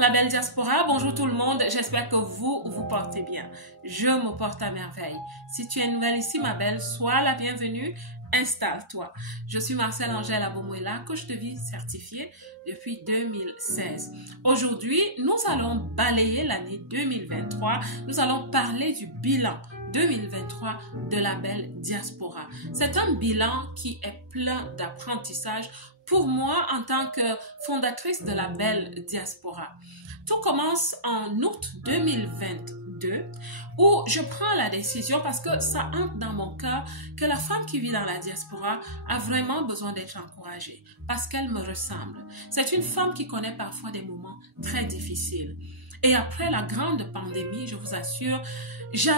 la belle diaspora, bonjour tout le monde, j'espère que vous portez bien. Je me porte à merveille. Si tu es nouvelle ici, ma belle, sois la bienvenue, installe-toi. Je suis Marcelle Angèle Abomuela, coach de vie certifiée depuis 2016. Aujourd'hui, nous allons balayer l'année 2023. Nous allons parler du bilan 2023 de la belle diaspora. C'est un bilan qui est plein d'apprentissage pour moi en tant que fondatrice de la belle diaspora. Tout commence en août 2022 où je prends la décision parce que ça entre dans mon cœur que la femme qui vit dans la diaspora a vraiment besoin d'être encouragée parce qu'elle me ressemble. C'est une femme qui connaît parfois des moments très difficiles. Et après la grande pandémie, je vous assure, je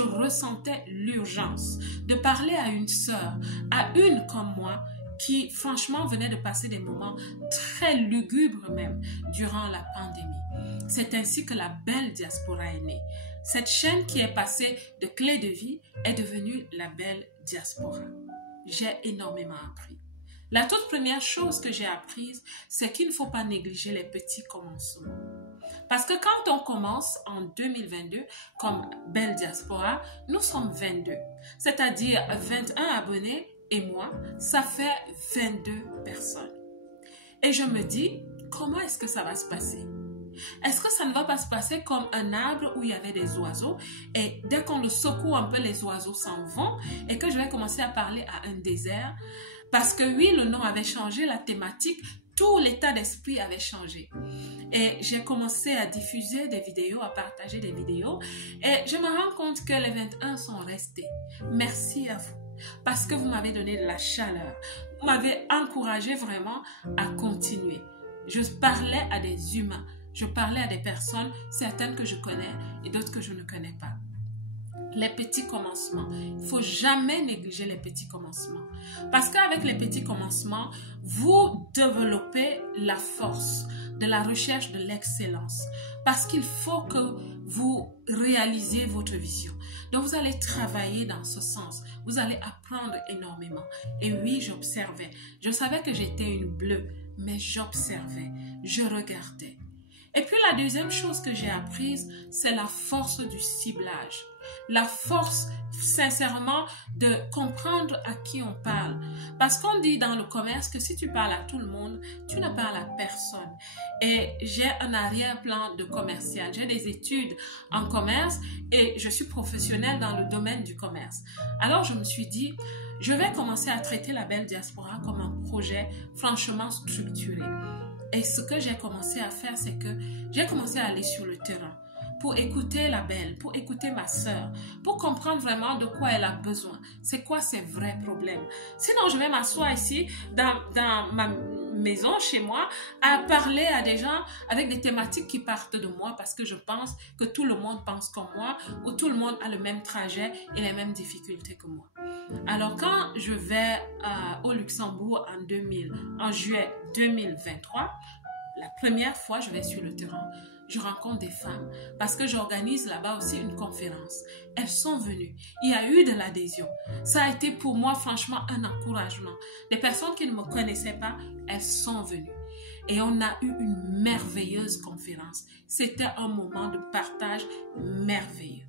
ressentais l'urgence de parler à une sœur, à une comme moi, qui franchement venait de passer des moments très lugubres même durant la pandémie. C'est ainsi que la belle diaspora est née. Cette chaîne qui est passée de clé de vie est devenue la belle diaspora. J'ai énormément appris. La toute première chose que j'ai apprise, c'est qu'il ne faut pas négliger les petits commencements. Parce que quand on commence en 2022 comme belle diaspora, nous sommes 22, c'est-à-dire 21 abonnés et moi, ça fait 22 personnes. Et je me dis, comment est-ce que ça va se passer? Est-ce que ça ne va pas se passer comme un arbre où il y avait des oiseaux et dès qu'on le secoue un peu, les oiseaux s'en vont et que je vais commencer à parler à un désert? Parce que oui, le nom avait changé, la thématique, tout l'état d'esprit avait changé. Et j'ai commencé à diffuser des vidéos, à partager des vidéos et je me rends compte que les 21 sont restés. Merci à vous. Parce que vous m'avez donné de la chaleur. Vous m'avez encouragé vraiment à continuer. Je parlais à des humains. Je parlais à des personnes, certaines que je connais et d'autres que je ne connais pas. Les petits commencements. Il ne faut jamais négliger les petits commencements. Parce qu'avec les petits commencements, vous développez la force de la recherche de l'excellence. Parce qu'il faut que vous réalisiez votre vision. Donc, vous allez travailler dans ce sens. Vous allez apprendre énormément. Et oui, j'observais. Je savais que j'étais une bleue, mais j'observais. Je regardais. Et puis, la deuxième chose que j'ai apprise, c'est la force du ciblage. La force, sincèrement, de comprendre à qui on parle. Parce qu'on dit dans le commerce que si tu parles à tout le monde, tu ne parles à personne. Et j'ai un arrière-plan de commercial. J'ai des études en commerce et je suis professionnelle dans le domaine du commerce. Alors, je me suis dit, je vais commencer à traiter la belle diaspora comme un projet franchement structuré. Et ce que j'ai commencé à faire, c'est que j'ai commencé à aller sur le terrain pour écouter la belle, pour écouter ma sœur, pour comprendre vraiment de quoi elle a besoin. C'est quoi ses vrais problèmes. Sinon, je vais m'asseoir ici dans ma maison, chez moi, à parler à des gens avec des thématiques qui partent de moi parce que je pense que tout le monde pense comme moi ou tout le monde a le même trajet et les mêmes difficultés que moi. Alors, quand je vais au Luxembourg en juillet 2023, la première fois, je vais sur le terrain. Je rencontre des femmes parce que j'organise là-bas aussi une conférence. Elles sont venues. Il y a eu de l'adhésion. Ça a été pour moi franchement un encouragement. Des personnes qui ne me connaissaient pas, elles sont venues. Et on a eu une merveilleuse conférence. C'était un moment de partage merveilleux.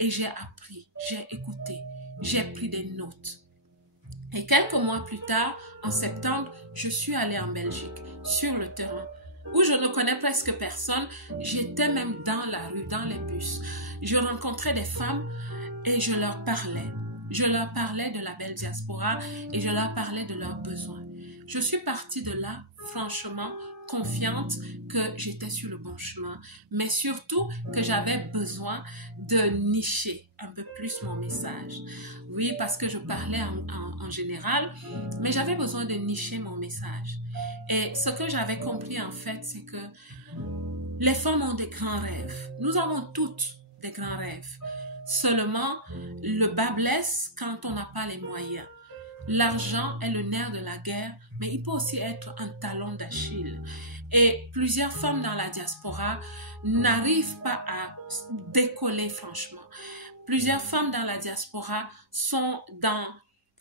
Et j'ai appris, j'ai écouté, j'ai pris des notes. Et quelques mois plus tard, en septembre, je suis allée en Belgique, sur le terrain, où je ne connais presque personne. J'étais même dans la rue, dans les bus. Je rencontrais des femmes et je leur parlais. Je leur parlais de la belle diaspora et je leur parlais de leurs besoins. Je suis partie de là, franchement, confiante que j'étais sur le bon chemin, mais surtout que j'avais besoin de nicher un peu plus mon message. Oui, parce que je parlais en général, mais j'avais besoin de nicher mon message. Et ce que j'avais compris en fait, c'est que les femmes ont des grands rêves. Nous avons toutes des grands rêves. Seulement, le bas blesse quand on n'a pas les moyens. L'argent est le nerf de la guerre, mais il peut aussi être un talon d'Achille. Et plusieurs femmes dans la diaspora n'arrivent pas à décoller franchement. Plusieurs femmes dans la diaspora sont dans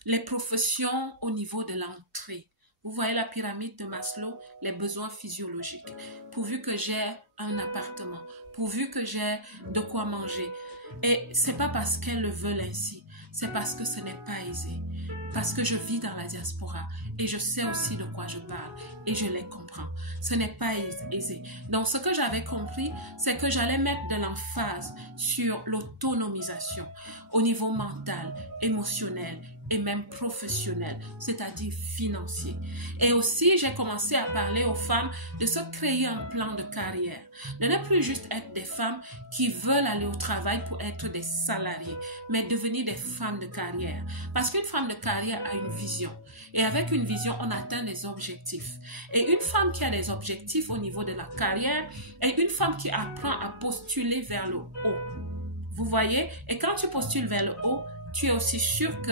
les professions au niveau de l'entrée. Vous voyez la pyramide de Maslow, les besoins physiologiques. Pourvu que j'ai un appartement, pourvu que j'ai de quoi manger. Et c'est pas parce qu'elles le veulent ainsi, c'est parce que ce n'est pas aisé. Parce que je vis dans la diaspora et je sais aussi de quoi je parle et je les comprends. Ce n'est pas aisé. Donc, ce que j'avais compris, c'est que j'allais mettre de l'emphase sur l'autonomisation au niveau mental, émotionnel et même professionnel, c'est-à-dire financier. Et aussi, j'ai commencé à parler aux femmes de se créer un plan de carrière, de ne plus juste être des femmes qui veulent aller au travail pour être des salariés, mais devenir des femmes de carrière. Parce qu'une femme de carrière a une vision. Et avec une vision, on atteint des objectifs. Et une femme qui a des objectifs au niveau de la carrière est une femme qui apprend à postuler vers le haut. Vous voyez? Et quand tu postules vers le haut, tu es aussi sûr que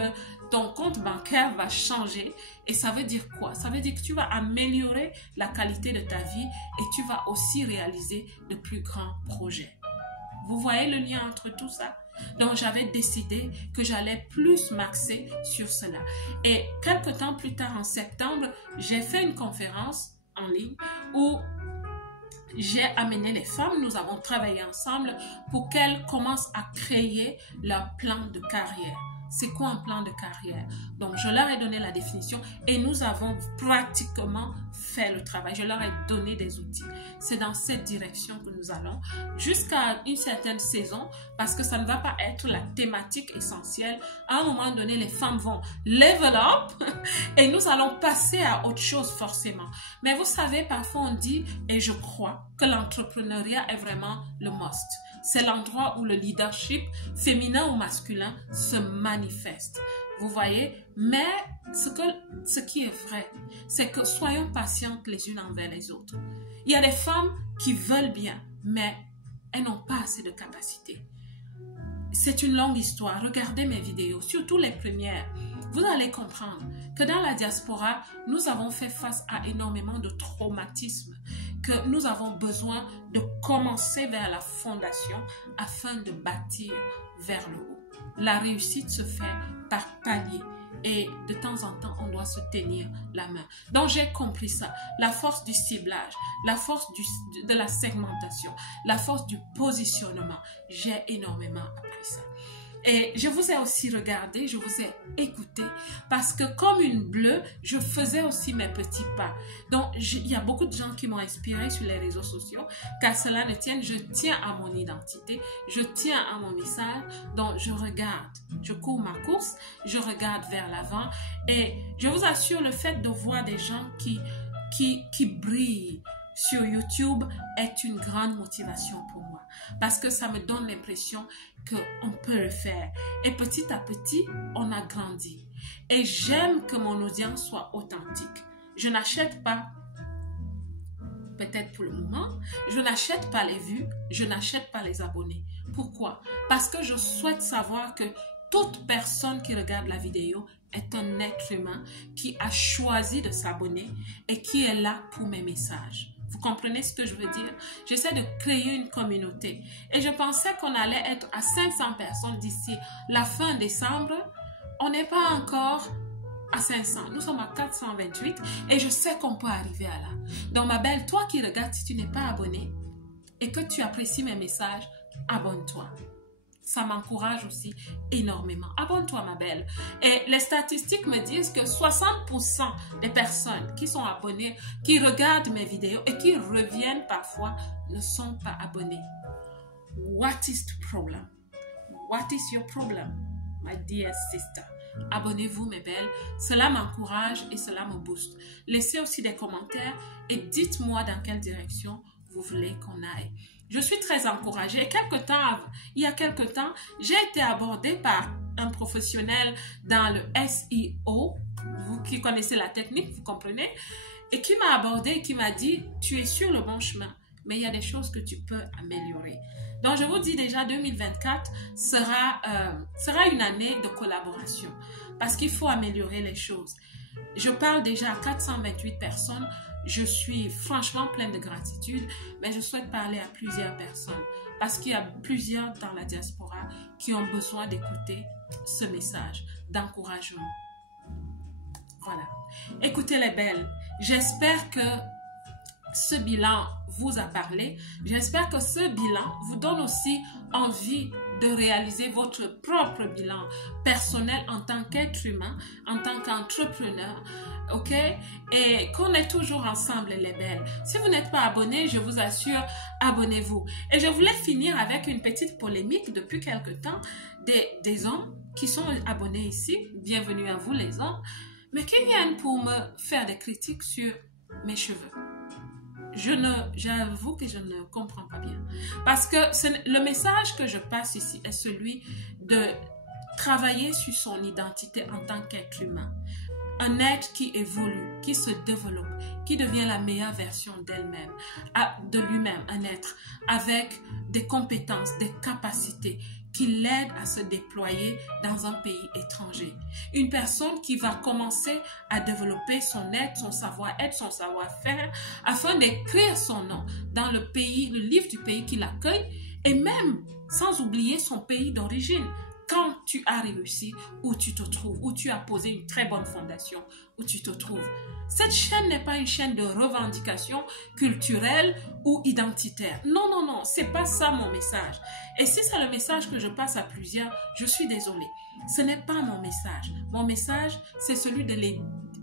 ton compte bancaire va changer. Et ça veut dire quoi? Ça veut dire que tu vas améliorer la qualité de ta vie et tu vas aussi réaliser de plus grands projets. Vous voyez le lien entre tout ça? Donc, j'avais décidé que j'allais plus m'axer sur cela. Et quelques temps plus tard, en septembre, j'ai fait une conférence en ligne où j'ai amené les femmes, nous avons travaillé ensemble pour qu'elles commencent à créer leur plan de carrière. C'est quoi un plan de carrière? Donc, je leur ai donné la définition et nous avons pratiquement fait le travail. Je leur ai donné des outils. C'est dans cette direction que nous allons jusqu'à une certaine saison parce que ça ne va pas être la thématique essentielle. À un moment donné, les femmes vont level up et nous allons passer à autre chose forcément. Mais vous savez, parfois on dit, et je crois, que l'entrepreneuriat est vraiment le must. C'est l'endroit où le leadership féminin ou masculin se manifeste. Vous voyez? Mais ce qui est vrai, c'est que soyons patientes les unes envers les autres. Il y a des femmes qui veulent bien, mais elles n'ont pas assez de capacité. C'est une longue histoire. Regardez mes vidéos, surtout les premières. Vous allez comprendre que dans la diaspora, nous avons fait face à énormément de traumatismes, que nous avons besoin de commencer vers la fondation afin de bâtir vers le haut. La réussite se fait par palier et de temps en temps, on doit se tenir la main. Donc, j'ai compris ça. La force du ciblage, la force de la segmentation, la force du positionnement. J'ai énormément appris ça. Et je vous ai aussi regardé, je vous ai écouté parce que comme une bleue, je faisais aussi mes petits pas. Donc, il y a beaucoup de gens qui m'ont inspiré sur les réseaux sociaux. Qu'à cela ne tienne, je tiens à mon identité, je tiens à mon message. Donc, je regarde, je cours ma course, je regarde vers l'avant. Et je vous assure, le fait de voir des gens qui brillent sur YouTube est une grande motivation pour moi. Parce que ça me donne l'impression qu'on peut le faire. Et petit à petit, on a grandi. Et j'aime que mon audience soit authentique. Je n'achète pas, peut-être pour le moment, je n'achète pas les vues, je n'achète pas les abonnés. Pourquoi? Parce que je souhaite savoir que toute personne qui regarde la vidéo est un être humain qui a choisi de s'abonner et qui est là pour mes messages. Vous comprenez ce que je veux dire? J'essaie de créer une communauté. Et je pensais qu'on allait être à 500 personnes d'ici la fin décembre. On n'est pas encore à 500. Nous sommes à 428 et je sais qu'on peut arriver à là. Donc ma belle, toi qui regardes, si tu n'es pas abonné et que tu apprécies mes messages, abonne-toi. Ça m'encourage aussi énormément. Abonne-toi, ma belle. Et les statistiques me disent que 60% des personnes qui sont abonnées, qui regardent mes vidéos et qui reviennent parfois, ne sont pas abonnées. What is the problem? What is your problem, my dear sister? Abonnez-vous, mes belles. Cela m'encourage et cela me booste. Laissez aussi des commentaires et dites-moi dans quelle direction vous voulez qu'on aille. Je suis très encouragée. Il y a quelque temps, j'ai été abordée par un professionnel dans le SEO, vous qui connaissez la technique, vous comprenez, et qui m'a abordée et qui m'a dit, tu es sur le bon chemin, mais il y a des choses que tu peux améliorer. Donc, je vous dis déjà, 2024 sera une année de collaboration parce qu'il faut améliorer les choses. Je parle déjà à 428 personnes. Je suis franchement pleine de gratitude, mais je souhaite parler à plusieurs personnes parce qu'il y a plusieurs dans la diaspora qui ont besoin d'écouter ce message d'encouragement. Voilà. Écoutez les belles, j'espère que ce bilan vous a parlé. J'espère que ce bilan vous donne aussi envie de réaliser votre propre bilan personnel en tant qu'être humain, en tant qu'entrepreneur, ok? Et qu'on est toujours ensemble, les belles. Si vous n'êtes pas abonné, je vous assure, abonnez-vous. Et je voulais finir avec une petite polémique depuis quelque temps des hommes qui sont abonnés ici. Bienvenue à vous les hommes. Mais qui viennent pour me faire des critiques sur mes cheveux. J'avoue que je ne comprends pas bien. Parce que le message que je passe ici est celui de travailler sur son identité en tant qu'être humain. Un être qui évolue, qui se développe, qui devient la meilleure version d'elle-même, de lui-même, un être avec des compétences, des capacités qui l'aident à se déployer dans un pays étranger. Une personne qui va commencer à développer son être, son savoir-être, son savoir-faire, afin d'écrire son nom dans le pays, le livre du pays qui l'accueille, et même sans oublier son pays d'origine. Quand tu as réussi, où tu te trouves, où tu as posé une très bonne fondation, où tu te trouves. Cette chaîne n'est pas une chaîne de revendication culturelle ou identitaire. Non, non, non, c'est pas ça mon message. Et si c'est le message que je passe à plusieurs, je suis désolée. Ce n'est pas mon message. Mon message, c'est celui de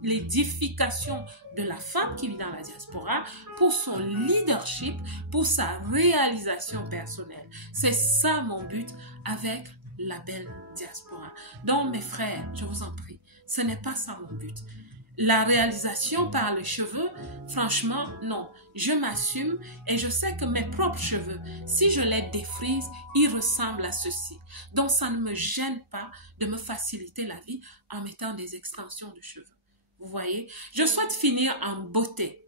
l'édification de la femme qui vit dans la diaspora pour son leadership, pour sa réalisation personnelle. C'est ça mon but avec la belle diaspora. Donc mes frères, je vous en prie, ce n'est pas ça mon but. La réalisation par les cheveux, franchement, non. Je m'assume et je sais que mes propres cheveux, si je les défrise, ils ressemblent à ceci. Donc ça ne me gêne pas de me faciliter la vie en mettant des extensions de cheveux. Vous voyez? Je souhaite finir en beauté.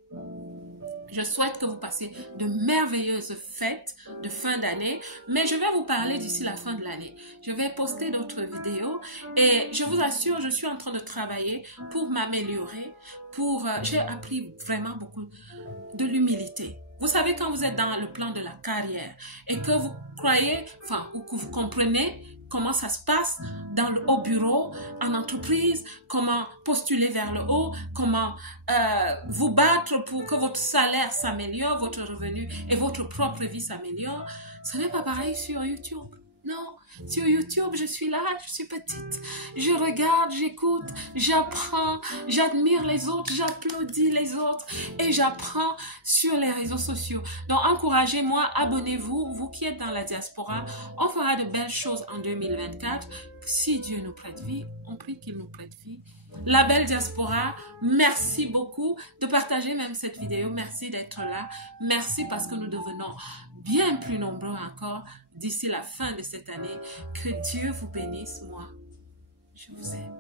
Je souhaite que vous passiez de merveilleuses fêtes de fin d'année, mais je vais vous parler d'ici la fin de l'année. Je vais poster d'autres vidéos et je vous assure, je suis en train de travailler pour m'améliorer, j'ai appris vraiment beaucoup de l'humilité. Vous savez, quand vous êtes dans le plan de la carrière et que vous croyez, ou que vous comprenez comment ça se passe au bureau, en entreprise, comment postuler vers le haut, comment vous battre pour que votre salaire s'améliore, votre revenu et votre propre vie s'améliore. Ce n'est pas pareil sur YouTube. Non, sur YouTube, je suis là, je suis petite. Je regarde, j'écoute, j'apprends, j'admire les autres, j'applaudis les autres et j'apprends sur les réseaux sociaux. Donc, encouragez-moi, abonnez-vous, vous qui êtes dans la diaspora. On fera de belles choses en 2024. Si Dieu nous prête vie, on prie qu'il nous prête vie. La belle diaspora, merci beaucoup de partager même cette vidéo. Merci d'être là. Merci parce que nous devenons bien plus nombreux encore d'ici la fin de cette année. Que Dieu vous bénisse, moi. Je vous aime.